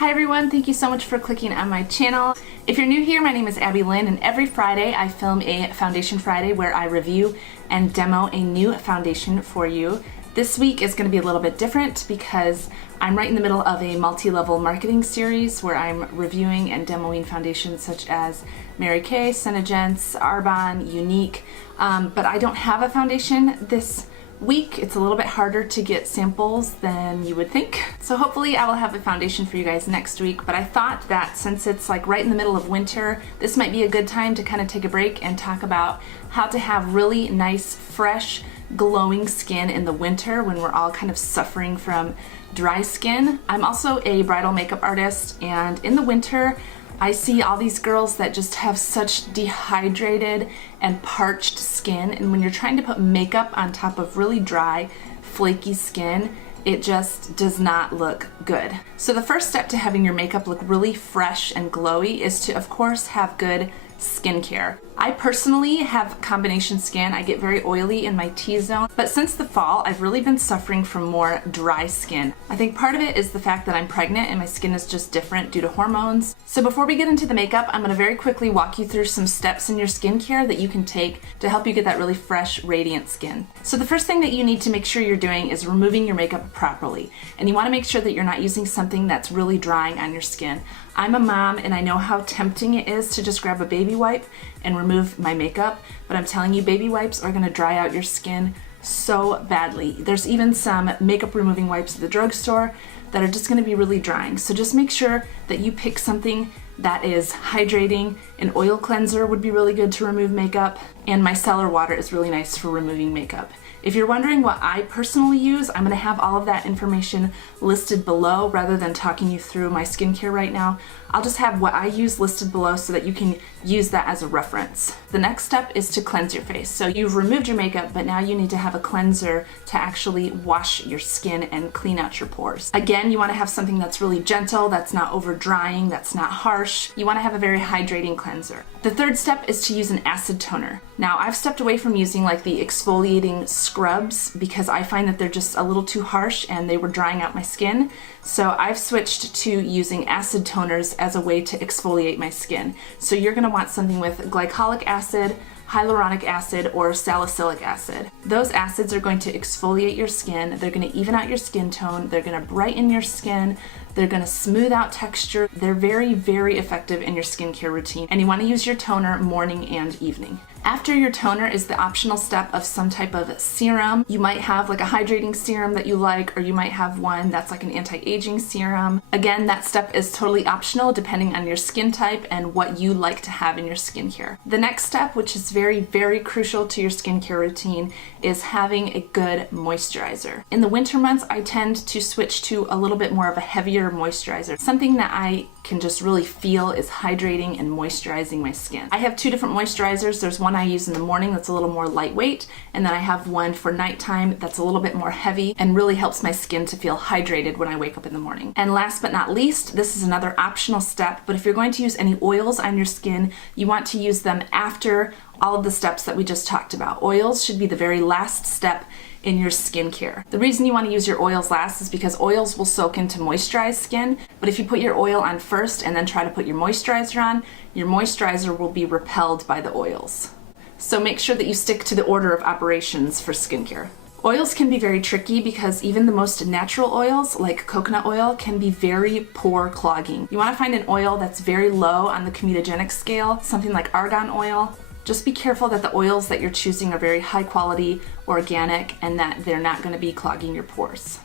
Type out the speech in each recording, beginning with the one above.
Hi everyone, thank you so much for clicking on my channel. If you're new here, my name is Abbey Lynn, and every Friday I film a Foundation Friday where I review and demo a new foundation for you. This week is going to be a little bit different because I'm right in the middle of a multi-level marketing series where I'm reviewing and demoing foundations such as Mary Kay, Senegence, Arbonne, Unique, but I don't have a foundation this week. It's a little bit harder to get samples than you would think. So hopefully I will have a foundation for you guys next week, but I thought that since it's like right in the middle of winter, this might be a good time to kind of take a break and talk about how to have really nice, fresh, glowing skin in the winter when we're all kind of suffering from dry skin. I'm also a bridal makeup artist, and in the winter I see all these girls that just have such dehydrated and parched skin, and when you're trying to put makeup on top of really dry, flaky skin, it just does not look good. So the first step to having your makeup look really fresh and glowy is to, of course, have good skincare. I personally have combination skin. I get very oily in my T-zone, but since the fall, I've really been suffering from more dry skin. I think part of it is the fact that I'm pregnant and my skin is just different due to hormones. So before we get into the makeup, I'm gonna very quickly walk you through some steps in your skincare that you can take to help you get that really fresh, radiant skin. So the first thing that you need to make sure you're doing is removing your makeup properly. And you wanna make sure that you're not using something that's really drying on your skin. I'm a mom and I know how tempting it is to just grab a baby wipe and remove my makeup, but I'm telling you, baby wipes are gonna dry out your skin so badly. There's even some makeup removing wipes at the drugstore that are just gonna be really drying. So just make sure that you pick something that is hydrating. An oil cleanser would be really good to remove makeup, and micellar water is really nice for removing makeup. If you're wondering what I personally use, I'm gonna have all of that information listed below rather than talking you through my skincare right now. I'll just have what I use listed below so that you can use that as a reference. The next step is to cleanse your face. So you've removed your makeup, but now you need to have a cleanser to actually wash your skin and clean out your pores. Again, you wanna have something that's really gentle, that's not over drying, that's not harsh. You wanna have a very hydrating cleanser. The third step is to use an acid toner. Now, I've stepped away from using like the exfoliating scrubs because I find that they're just a little too harsh and they were drying out my skin. So I've switched to using acid toners as a way to exfoliate my skin. So you're gonna want something with glycolic acid, hyaluronic acid, or salicylic acid. Those acids are going to exfoliate your skin, they're gonna even out your skin tone, they're gonna brighten your skin, they're gonna smooth out texture. They're very, very effective in your skincare routine, and you wanna use your toner morning and evening. After your toner is the optional step of some type of serum. You might have like a hydrating serum that you like, or you might have one that's like an anti-aging serum. Again, that step is totally optional depending on your skin type and what you like to have in your skincare. The next step, which is very, very crucial to your skincare routine, is having a good moisturizer. In the winter months, I tend to switch to a little bit more of a heavier moisturizer, something that I can just really feel is hydrating and moisturizing my skin. I have two different moisturizers. There's one I use in the morning that's a little more lightweight, and then I have one for nighttime that's a little bit more heavy and really helps my skin to feel hydrated when I wake up in the morning. And last but not least, this is another optional step, but if you're going to use any oils on your skin, you want to use them after all of the steps that we just talked about. Oils should be the very last step in your skincare. The reason you want to use your oils last is because oils will soak into moisturized skin, but if you put your oil on first and then try to put your moisturizer on, your moisturizer will be repelled by the oils. So make sure that you stick to the order of operations for skincare. Oils can be very tricky because even the most natural oils, like coconut oil, can be very pore clogging. You want to find an oil that's very low on the comedogenic scale, something like argan oil. Just be careful that the oils that you're choosing are very high quality, organic, and that they're not going to be clogging your pores.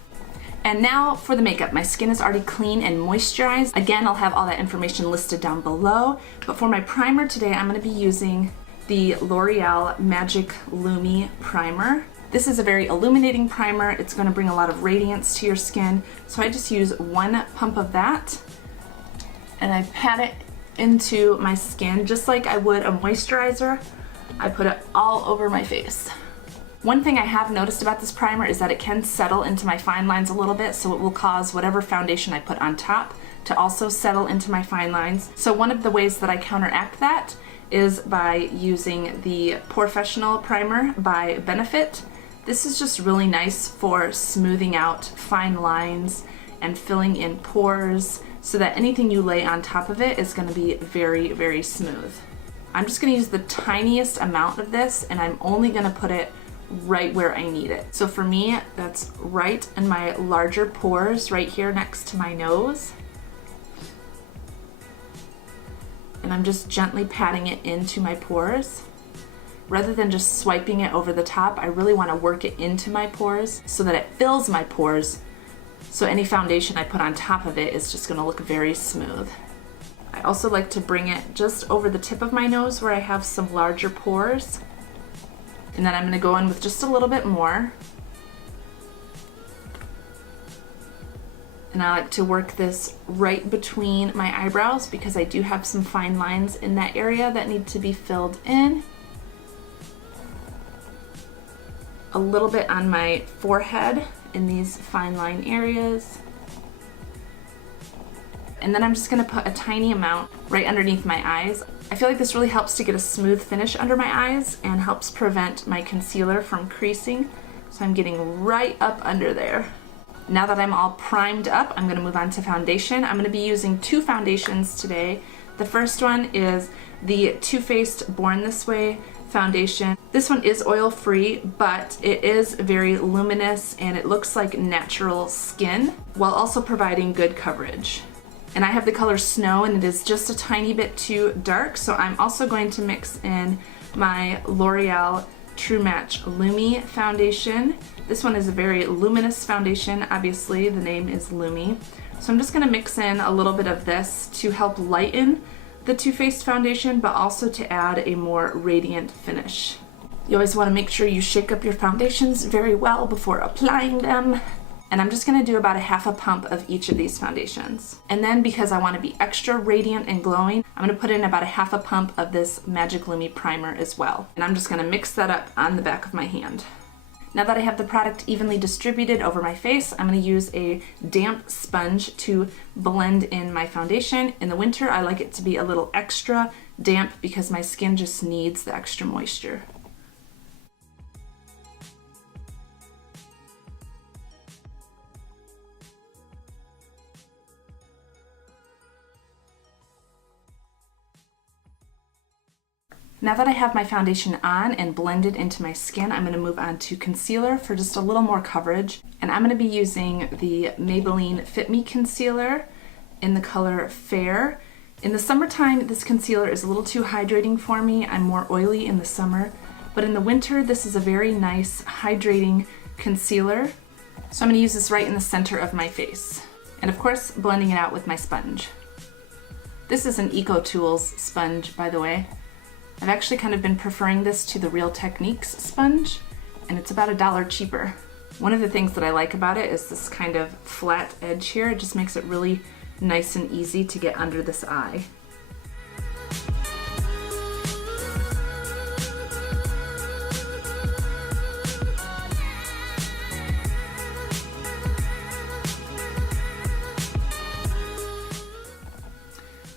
And now for the makeup. My skin is already clean and moisturized. Again, I'll have all that information listed down below. But for my primer today, I'm going to be using the L'Oreal Magic Lumi Primer. This is a very illuminating primer. It's going to bring a lot of radiance to your skin. So I just use one pump of that, and I pat it into my skin just like I would a moisturizer. I put it all over my face. One thing I have noticed about this primer is that it can settle into my fine lines a little bit, so it will cause whatever foundation I put on top to also settle into my fine lines. So one of the ways that I counteract that is by using the Porefessional primer by Benefit. This is just really nice for smoothing out fine lines and filling in pores. so that anything you lay on top of it is going to be very, very smooth. I'm just going to use the tiniest amount of this, and I'm only going to put it right where I need it. So for me, that's right in my larger pores, right here next to my nose. And I'm just gently patting it into my pores. Rather than just swiping it over the top, I really want to work it into my pores so that it fills my pores. So any foundation I put on top of it is just going to look very smooth. I also like to bring it just over the tip of my nose where I have some larger pores. And then I'm going to go in with just a little bit more. And I like to work this right between my eyebrows because I do have some fine lines in that area that need to be filled in. A little bit on my forehead in these fine line areas. And then I'm just gonna put a tiny amount right underneath my eyes. I feel like this really helps to get a smooth finish under my eyes and helps prevent my concealer from creasing. So I'm getting right up under there. Now that I'm all primed up, I'm gonna move on to foundation. I'm gonna be using two foundations today. The first one is the Too Faced Born This Way foundation. This one is oil-free, but it is very luminous and it looks like natural skin while also providing good coverage. And I have the color Snow, and it is just a tiny bit too dark, so I'm also going to mix in my L'Oreal True Match Lumi foundation. This one is a very luminous foundation. Obviously, the name is Lumi. So I'm just gonna mix in a little bit of this to help lighten the Too Faced foundation, but also to add a more radiant finish. You always wanna make sure you shake up your foundations very well before applying them. And I'm just gonna do about a half a pump of each of these foundations. And then because I wanna be extra radiant and glowing, I'm gonna put in about a half a pump of this Magic Lumi primer as well. And I'm just gonna mix that up on the back of my hand. Now that I have the product evenly distributed over my face, I'm gonna use a damp sponge to blend in my foundation. In the winter, I like it to be a little extra damp because my skin just needs the extra moisture. Now that I have my foundation on and blended into my skin, I'm going to move on to concealer for just a little more coverage. And I'm going to be using the Maybelline Fit Me concealer in the color Fair. In the summertime, this concealer is a little too hydrating for me. I'm more oily in the summer. But in the winter, this is a very nice hydrating concealer. So I'm going to use this right in the center of my face. And of course, blending it out with my sponge. This is an EcoTools sponge, by the way. I've actually kind of been preferring this to the Real Techniques sponge, and it's about $1 cheaper. One of the things that I like about it is this kind of flat edge here. It just makes it really nice and easy to get under this eye.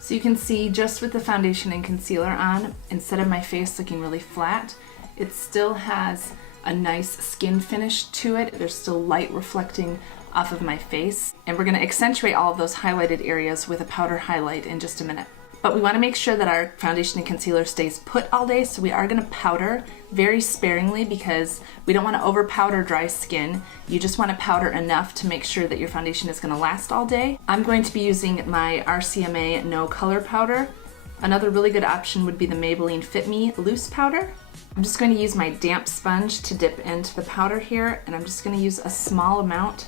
So you can see just with the foundation and concealer on, instead of my face looking really flat, it still has a nice skin finish to it. There's still light reflecting off of my face. And we're gonna accentuate all of those highlighted areas with a powder highlight in just a minute. But we wanna make sure that our foundation and concealer stays put all day, so we are gonna powder very sparingly because we don't wanna over powder dry skin. You just wanna powder enough to make sure that your foundation is gonna last all day. I'm going to be using my RCMA No Color Powder. Another really good option would be the Maybelline Fit Me Loose Powder. I'm just going to use my damp sponge to dip into the powder here, and I'm just gonna use a small amount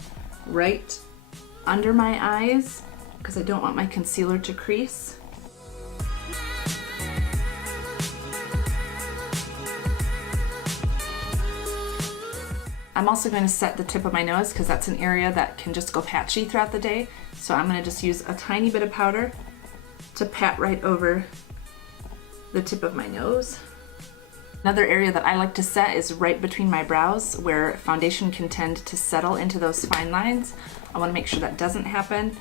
right under my eyes because I don't want my concealer to crease. I'm also going to set the tip of my nose because that's an area that can just go patchy throughout the day. So I'm going to just use a tiny bit of powder to pat right over the tip of my nose. Another area that I like to set is right between my brows where foundation can tend to settle into those fine lines. I want to make sure that doesn't happen.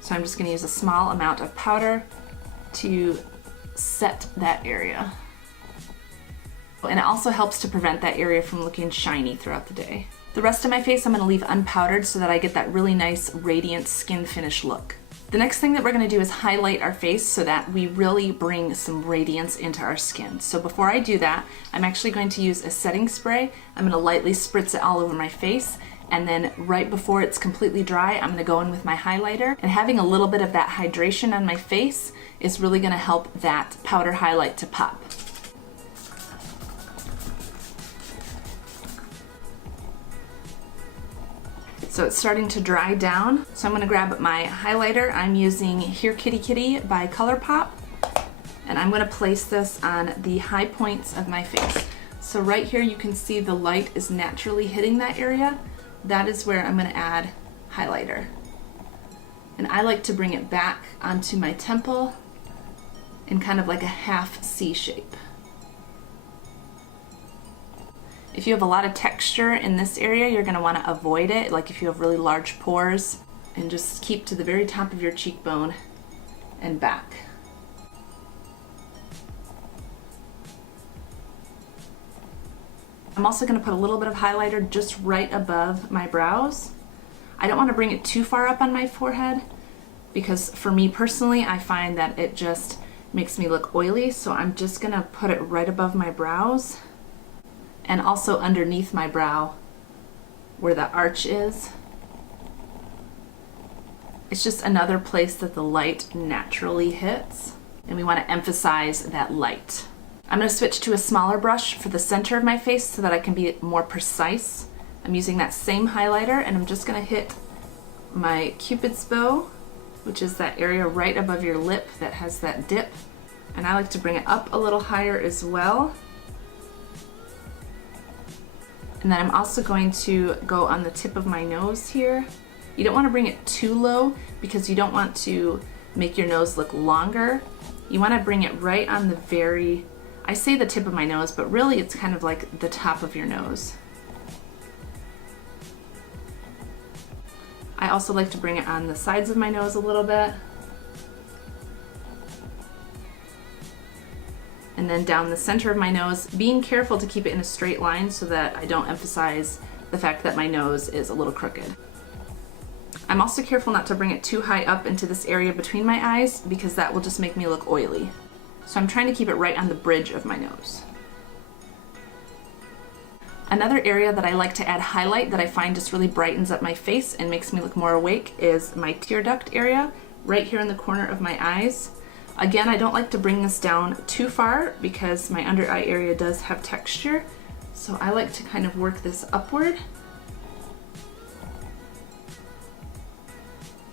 So I'm just going to use a small amount of powder to set that area. And it also helps to prevent that area from looking shiny throughout the day. The rest of my face I'm going to leave unpowdered so that I get that really nice radiant skin finish look. The next thing that we're gonna do is highlight our face so that we really bring some radiance into our skin. So before I do that, I'm actually going to use a setting spray. I'm gonna lightly spritz it all over my face, and then right before it's completely dry, I'm gonna go in with my highlighter. And having a little bit of that hydration on my face is really gonna help that powder highlight to pop. So it's starting to dry down. So I'm gonna grab my highlighter. I'm using Here Kitty Kitty by Colourpop. And I'm gonna place this on the high points of my face. So right here you can see the light is naturally hitting that area. That is where I'm gonna add highlighter. And I like to bring it back onto my temple in kind of like a half C shape. If you have a lot of texture in this area, you're gonna wanna avoid it, like if you have really large pores, and just keep to the very top of your cheekbone and back. I'm also gonna put a little bit of highlighter just right above my brows. I don't wanna bring it too far up on my forehead because for me personally, I find that it just makes me look oily, so I'm just gonna put it right above my brows and also underneath my brow where the arch is. It's just another place that the light naturally hits, and we want to emphasize that light. I'm going to switch to a smaller brush for the center of my face so that I can be more precise. I'm using that same highlighter, and I'm just going to hit my Cupid's bow, which is that area right above your lip that has that dip, and I like to bring it up a little higher as well. And then I'm also going to go on the tip of my nose here. You don't want to bring it too low because you don't want to make your nose look longer. You want to bring it right on the very, I say the tip of my nose, but really it's kind of like the top of your nose. I also like to bring it on the sides of my nose a little bit. And then down the center of my nose, being careful to keep it in a straight line so that I don't emphasize the fact that my nose is a little crooked. I'm also careful not to bring it too high up into this area between my eyes because that will just make me look oily. So I'm trying to keep it right on the bridge of my nose. Another area that I like to add highlight that I find just really brightens up my face and makes me look more awake is my tear duct area, right here in the corner of my eyes. Again, I don't like to bring this down too far because my under eye area does have texture, so I like to kind of work this upward.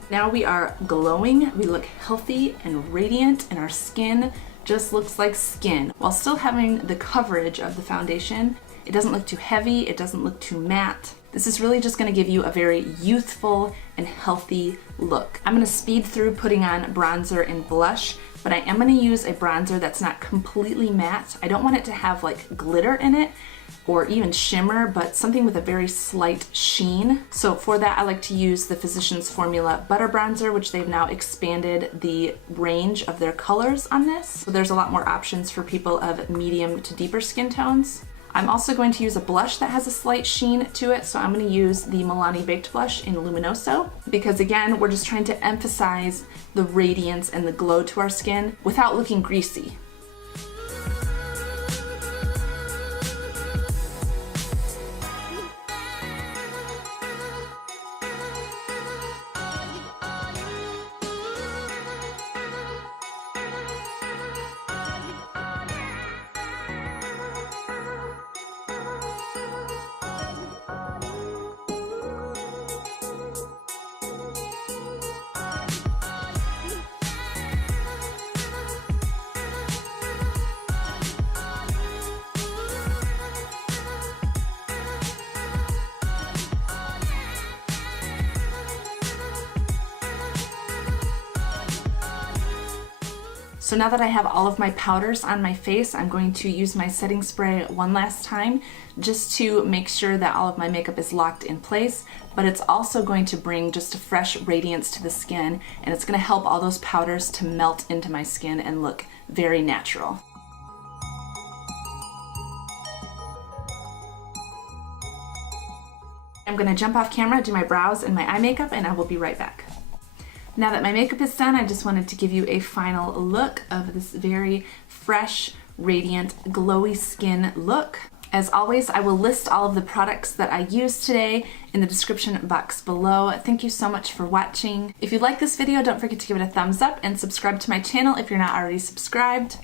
Now we are glowing, we look healthy and radiant, and our skin just looks like skin while still having the coverage of the foundation. It doesn't look too heavy, it doesn't look too matte. This is really just gonna give you a very youthful and healthy look. I'm gonna speed through putting on bronzer and blush, but I am gonna use a bronzer that's not completely matte. I don't want it to have like glitter in it or even shimmer, but something with a very slight sheen. So for that, I like to use the Physicians Formula Butter Bronzer, which they've now expanded the range of their colors on this. So there's a lot more options for people of medium to deeper skin tones. I'm also going to use a blush that has a slight sheen to it, so I'm going to use the Milani Baked Blush in Luminoso, because again, we're just trying to emphasize the radiance and the glow to our skin without looking greasy. So now that I have all of my powders on my face, I'm going to use my setting spray one last time just to make sure that all of my makeup is locked in place, but it's also going to bring just a fresh radiance to the skin, and it's going to help all those powders to melt into my skin and look very natural. I'm going to jump off camera, do my brows and my eye makeup, and I will be right back. Now that my makeup is done, I just wanted to give you a final look of this very fresh, radiant, glowy skin look. As always, I will list all of the products that I used today in the description box below. Thank you so much for watching. If you like this video, don't forget to give it a thumbs up and subscribe to my channel if you're not already subscribed.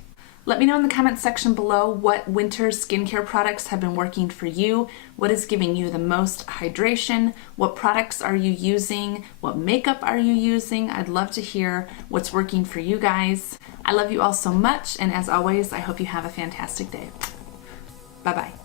Let me know in the comments section below what winter skincare products have been working for you. What is giving you the most hydration? What products are you using? What makeup are you using? I'd love to hear what's working for you guys. I love you all so much, and as always, I hope you have a fantastic day. Bye-bye.